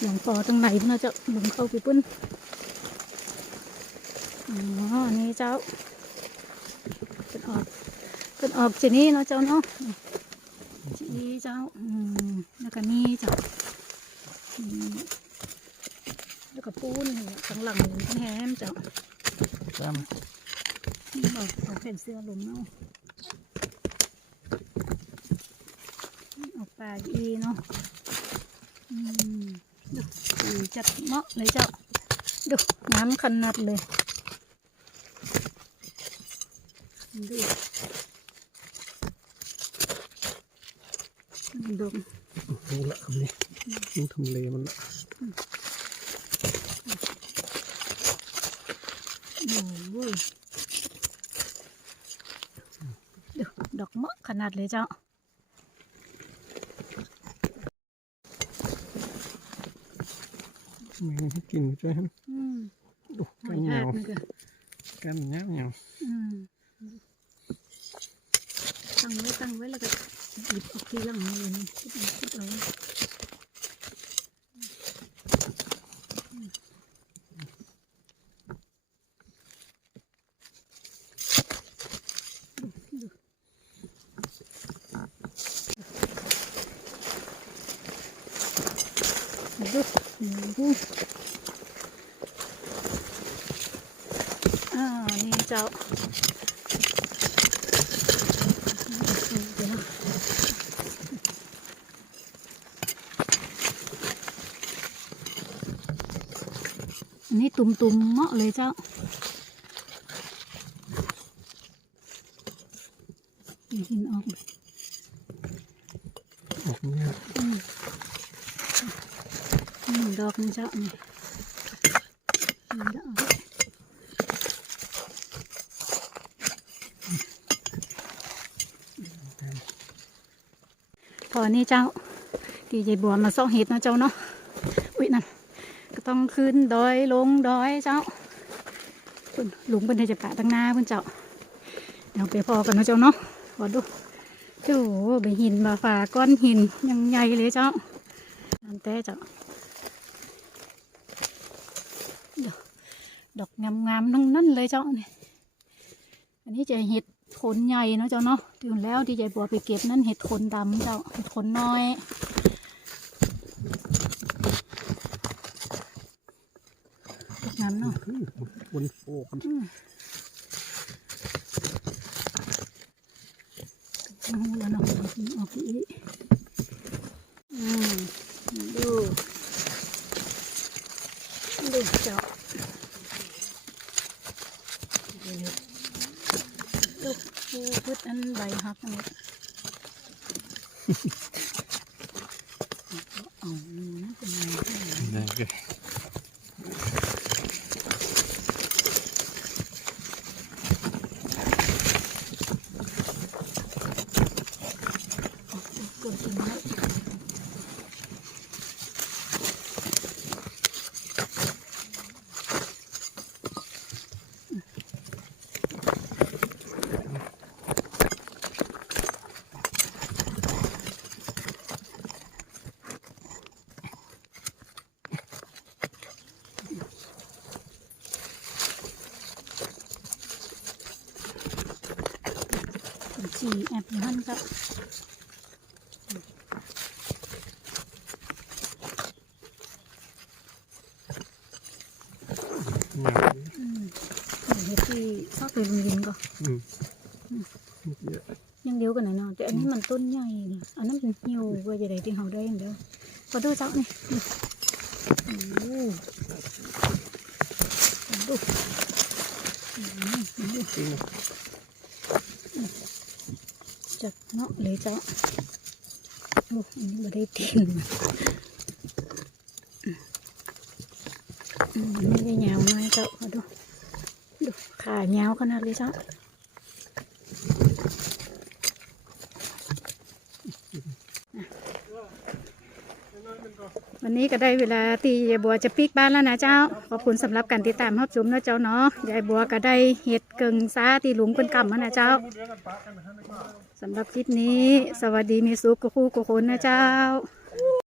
หลวงปอตรงไหนพุ่นนะเจ้าหลวงเข้าไปปุ้นอ๋ออันนี่เจ้าเป็นออกเป็นออกจีนี้เนาะเจ้าเนาะจีเจ้าอืมแล้วก็นี่เจ้าอืมแล้วก็ปูนข้างหลังเป็นแฮมเจ้าแต้มนี่บอกบอกเป็นเสื้อลมเนาะออกปลาอีเนาะอืมดูสี จัดเหมาะเลยเจ้า ดูน้ำขนาดเลย ดูดูนี่ละครับนี่มันทำเลมันละโอ้โหดูดอกเหมาะขนาดเลยเจ้า มีให้กินด้วยฮะอืมดูหแก้อยมเหทานียกวนี่ก็แก้มเหนียวเหนียวอืมตั้งไว้ตั้งไว้แล้วก็หยิบออกทีหลังเลยนี่คิดเอาคิดเอาดูดู อ่านี่เจ้าเดี๋ยวนะอันนี้ตุ่มๆเหมาะเลยเจ้านี่หินออกออกเนี่ยอืมอืม ดอกนี่เจ้านี่ดอกพอนี่เจ้าดีใจบัวมาซ่องเห็ดนะเจ้าเนาะอุ้ยนั่นก็ต้องขึ้นดอยลงดอยเจ้าหลุมเป็นจะปะตั้งหน้าเพิ่อนเจ้าเดี๋ยวไปพอกันนะเจ้าเนาะขอดูโอ้โหไปหินมาฝ่าก้อนหินยังใหญ่เลยเจ้าอันแต่เจ้าเดี๋ยว ดอกงามๆทั้งนั้นเลยเจ้าเนี่ยอันนี้จะเห็ดขนใหญ่เนาะเจ้าเนาะถึงแล้วที่ยายบัวไปเก็บนั่นเห็ดขนดำเจ้าเห็ดขนน้อยดอกงามเนาะวนโฟกันอืมเอาแล้วเนาะออกอีกอืมดูดูเจาะ ดูดูพืชอันใบหักนี่เอานะเป็นไงได้ จีแอบอยู่หั่นจ้ะเหนียวอืมเห็ดที่ชอบไปโรงเรียนก็อืมเยอะยังเดียวกันหน่อยเนาะเป็นหิวว่าจะได้ที่เขาได้อย่างเดียวขอดูเจ้านี่นี่โอ้โหดูอืมดูจริงจัดเนาะเลยเจ้าโอ้อันนี้ไม่ได้ตีนไม่ได้ยาวน้อยเจ้าดูดูขายาวขนาดเลยเจ้า วันนี้ก็ได้เวลาตียายบัวจะปิกบ้านแล้วนะเจ้า ขอบคุณสำหรับการติดตามรับชมนะเจ้าเนาะยายบัวก็ได้เห็ดเกิงซาตีหลุงเป็นกำมานะเจ้าสำหรับคลิปนี้ สวัสดีมีสุขกูคู่กับคนนะเจ้า